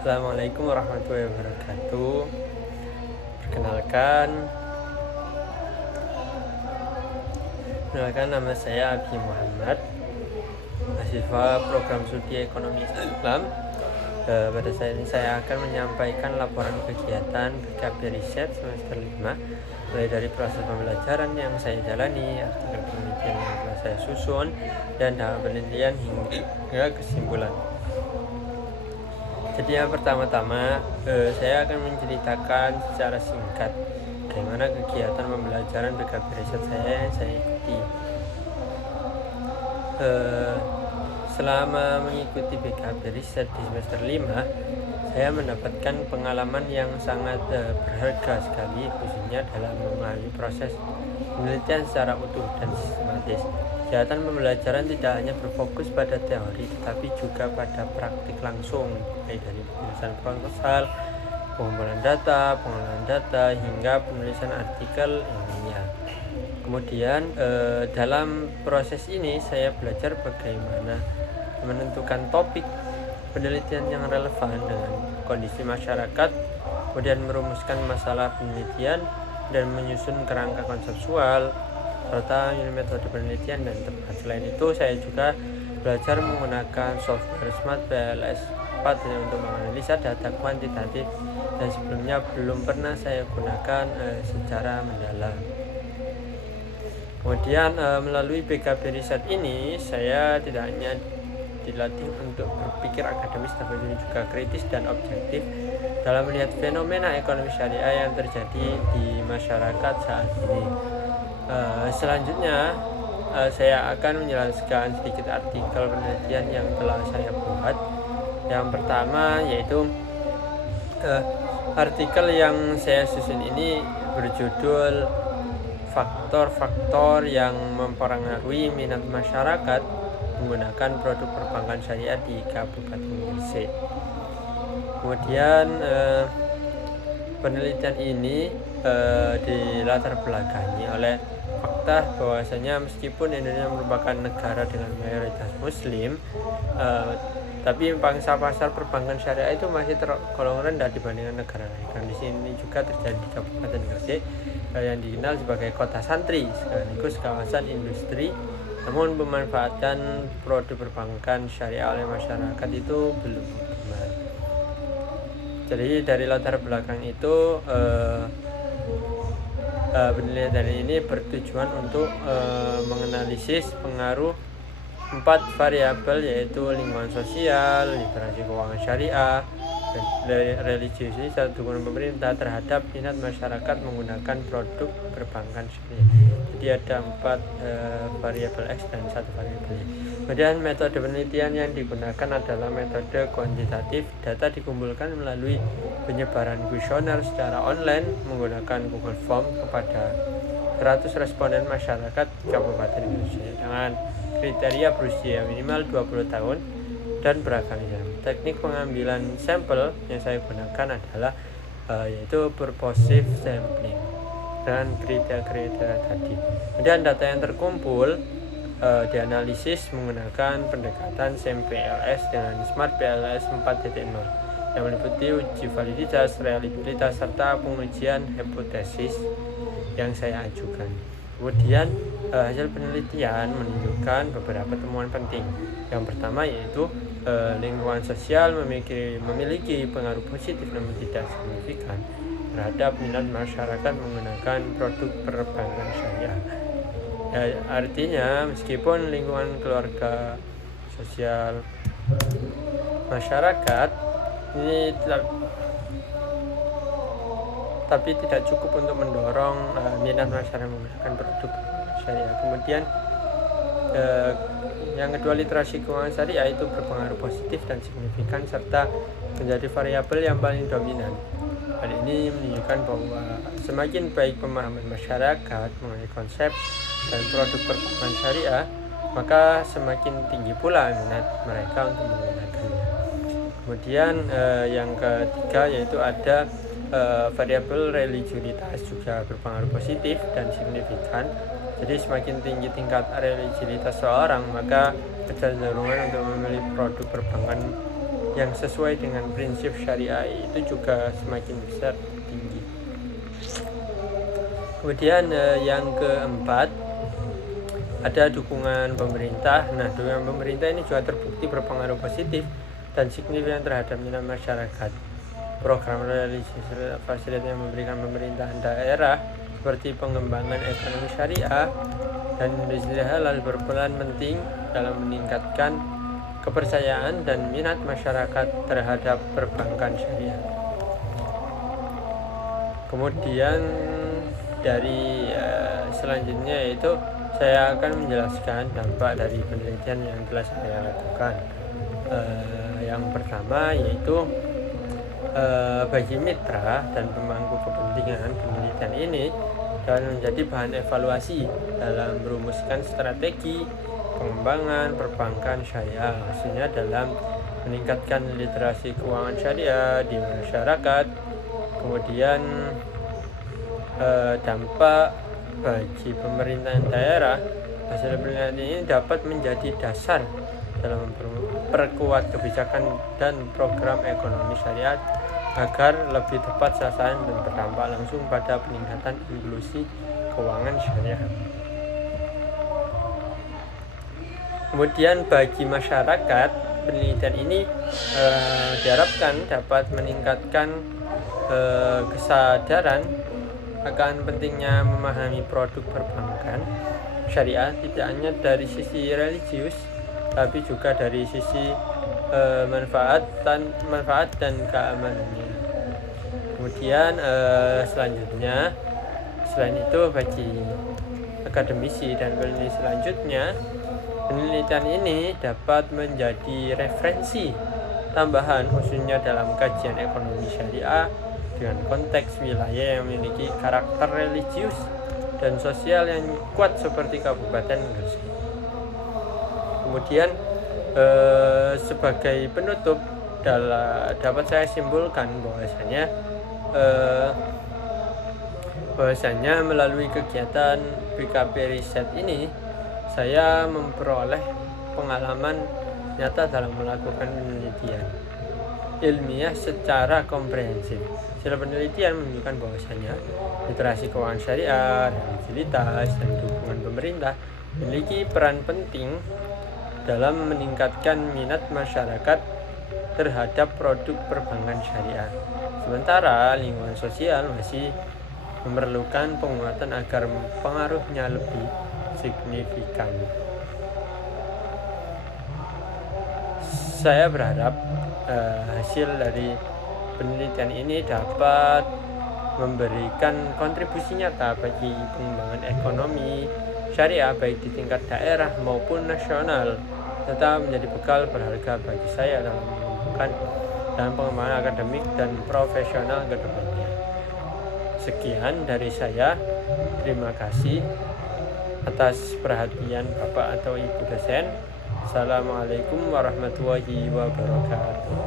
Assalamualaikum warahmatullahi wabarakatuh. Perkenalkan, nama saya Abi Muhammad, mahasiswa program studi Ekonomi Islam. Pada saat ini saya akan menyampaikan laporan kegiatan BKP Riset semester 5, mulai dari proses pembelajaran yang saya jalani, artikel penelitian yang telah saya susun, dan tahap penelitian hingga kesimpulan. Jadi yang pertama-tama saya akan menceritakan secara singkat bagaimana kegiatan pembelajaran BKP Riset yang saya ikuti. Selama mengikuti BKP Riset di semester 5, saya mendapatkan pengalaman yang sangat berharga sekali, khususnya dalam memahami proses penelitian secara utuh dan sistematis. Kegiatan pembelajaran tidak hanya berfokus pada teori, tetapi juga pada praktik langsung, mulai dari penulisan proposal, pengumpulan data, pengolahan data, hingga penulisan artikel ilmiah. Kemudian dalam proses ini saya belajar bagaimana menentukan topik penelitian yang relevan dengan kondisi masyarakat, kemudian merumuskan masalah penelitian dan menyusun kerangka konseptual serta metode penelitian dan tepat. Selain itu, saya juga belajar menggunakan software Smart PLS 4 untuk menganalisa data kuantitatif dan sebelumnya belum pernah saya gunakan secara mendalam. Kemudian melalui BKP Riset ini, saya tidak hanya dilatih untuk berpikir akademis, tapi juga kritis dan objektif dalam melihat fenomena ekonomi syariah yang terjadi di masyarakat saat ini. Selanjutnya saya akan menjelaskan sedikit artikel penelitian yang telah saya buat. Yang pertama yaitu artikel yang saya susun ini berjudul faktor-faktor yang mempengaruhi minat masyarakat menggunakan produk perbankan syariah di Kabupaten Gresik. Kemudian penelitian ini dilatar belakangi oleh fakta bahwasanya meskipun Indonesia merupakan negara dengan mayoritas Muslim, tapi pangsa pasar perbankan syariah itu masih tergolong rendah dibandingkan negara lain. Dan di sini juga terjadi di Kabupaten Gresik yang dikenal sebagai kota santri sekaligus kawasan industri. Namun pemanfaatan produk perbankan syariah oleh masyarakat itu belum optimal. Jadi dari latar belakang itu penelitian ini bertujuan untuk menganalisis pengaruh 4 variabel, yaitu lingkungan sosial, literasi keuangan syariah, religiusitas, dukungan pemerintah terhadap minat masyarakat menggunakan produk perbankan syariah. Jadi ada 4 variabel X dan 1 variabel Y. Kemudian metode penelitian yang digunakan adalah metode kuantitatif. Data dikumpulkan melalui penyebaran kuesioner secara online menggunakan Google Form kepada 100 responden masyarakat Kabupaten Gresik dengan kriteria berusia minimal 20 tahun dan beragam jam. Teknik pengambilan sampel yang saya gunakan adalah yaitu purposive sampling dan kriteria tadi. Kemudian data yang terkumpul dianalisis menggunakan pendekatan SMPLS dengan Smart PLS 4.0 yang meliputi uji validitas, reliabilitas, serta pengujian hipotesis yang saya ajukan. Kemudian hasil penelitian menunjukkan beberapa temuan penting. Yang pertama yaitu lingkungan sosial memiliki pengaruh positif namun tidak signifikan terhadap minat masyarakat menggunakan produk perbankan syariah. Artinya meskipun lingkungan keluarga, sosial, masyarakat ini tapi tidak cukup untuk mendorong minat masyarakat menggunakan produk syariah. Kemudian yang kedua, literasi keuangan syariah itu berpengaruh positif dan signifikan serta menjadi variabel yang paling dominan. Hal ini menunjukkan bahwa semakin baik pemahaman masyarakat mengenai konsep dan produk perbankan syariah, maka semakin tinggi pula minat mereka untuk menggunakannya. Kemudian yang ketiga yaitu ada variabel religiusitas juga berpengaruh positif dan signifikan. Jadi semakin tinggi tingkat religiusitas seorang, maka kecenderungan untuk memilih produk perbankan yang sesuai dengan prinsip syariah itu juga semakin besar tinggi. Kemudian yang keempat, ada dukungan pemerintah. Nah, dukungan pemerintah ini juga terbukti berpengaruh positif dan signifikan terhadap minat masyarakat. Program realisasi fasilitas yang memberikan pemerintahan daerah seperti pengembangan ekonomi syariah dan industri halal berperan penting dalam meningkatkan kepercayaan dan minat masyarakat terhadap perbankan syariah. Kemudian dari selanjutnya yaitu saya akan menjelaskan dampak dari penelitian yang telah saya lakukan. Yang pertama yaitu bagi mitra dan pemangku kepentingan, penelitian ini dapat menjadi bahan evaluasi dalam merumuskan strategi pengembangan perbankan syariah, khususnya dalam meningkatkan literasi keuangan syariah di masyarakat. Kemudian dampak bagi pemerintahan daerah, hasil penelitian ini dapat menjadi dasar dalam memperkuat kebijakan dan program ekonomi syariah agar lebih tepat sasaran dan berdampak langsung pada peningkatan inklusi keuangan syariah. Kemudian bagi masyarakat, penelitian ini diharapkan dapat meningkatkan kesadaran akan pentingnya memahami produk perbankan syariah, tidak hanya dari sisi religius tapi juga dari sisi manfaat dan keamanannya. Kemudian selanjutnya, selain itu bagi akademisi dan peneliti selanjutnya, penelitian ini dapat menjadi referensi tambahan khususnya dalam kajian ekonomi syariah dengan konteks wilayah yang memiliki karakter religius dan sosial yang kuat seperti Kabupaten Gresik. Kemudian sebagai penutup dapat saya simpulkan bahwasanya melalui kegiatan BKP Riset ini saya memperoleh pengalaman nyata dalam melakukan penelitian ilmiah secara komprehensif. Hasil penelitian menunjukkan bahwasanya literasi keuangan syariah, religiusitas, dan dukungan pemerintah memiliki peran penting dalam meningkatkan minat masyarakat terhadap produk perbankan syariah. Sementara lingkungan sosial masih memerlukan penguatan agar pengaruhnya lebih signifikan. Saya berharap hasil dari penelitian ini dapat memberikan kontribusi nyata bagi pengembangan ekonomi syariah baik di tingkat daerah maupun nasional, serta menjadi bekal berharga bagi saya dalam pengembangan akademik dan profesional ke depannya. Sekian dari saya. Terima kasih atas perhatian Bapak atau Ibu dosen. Assalamualaikum warahmatullahi wabarakatuh.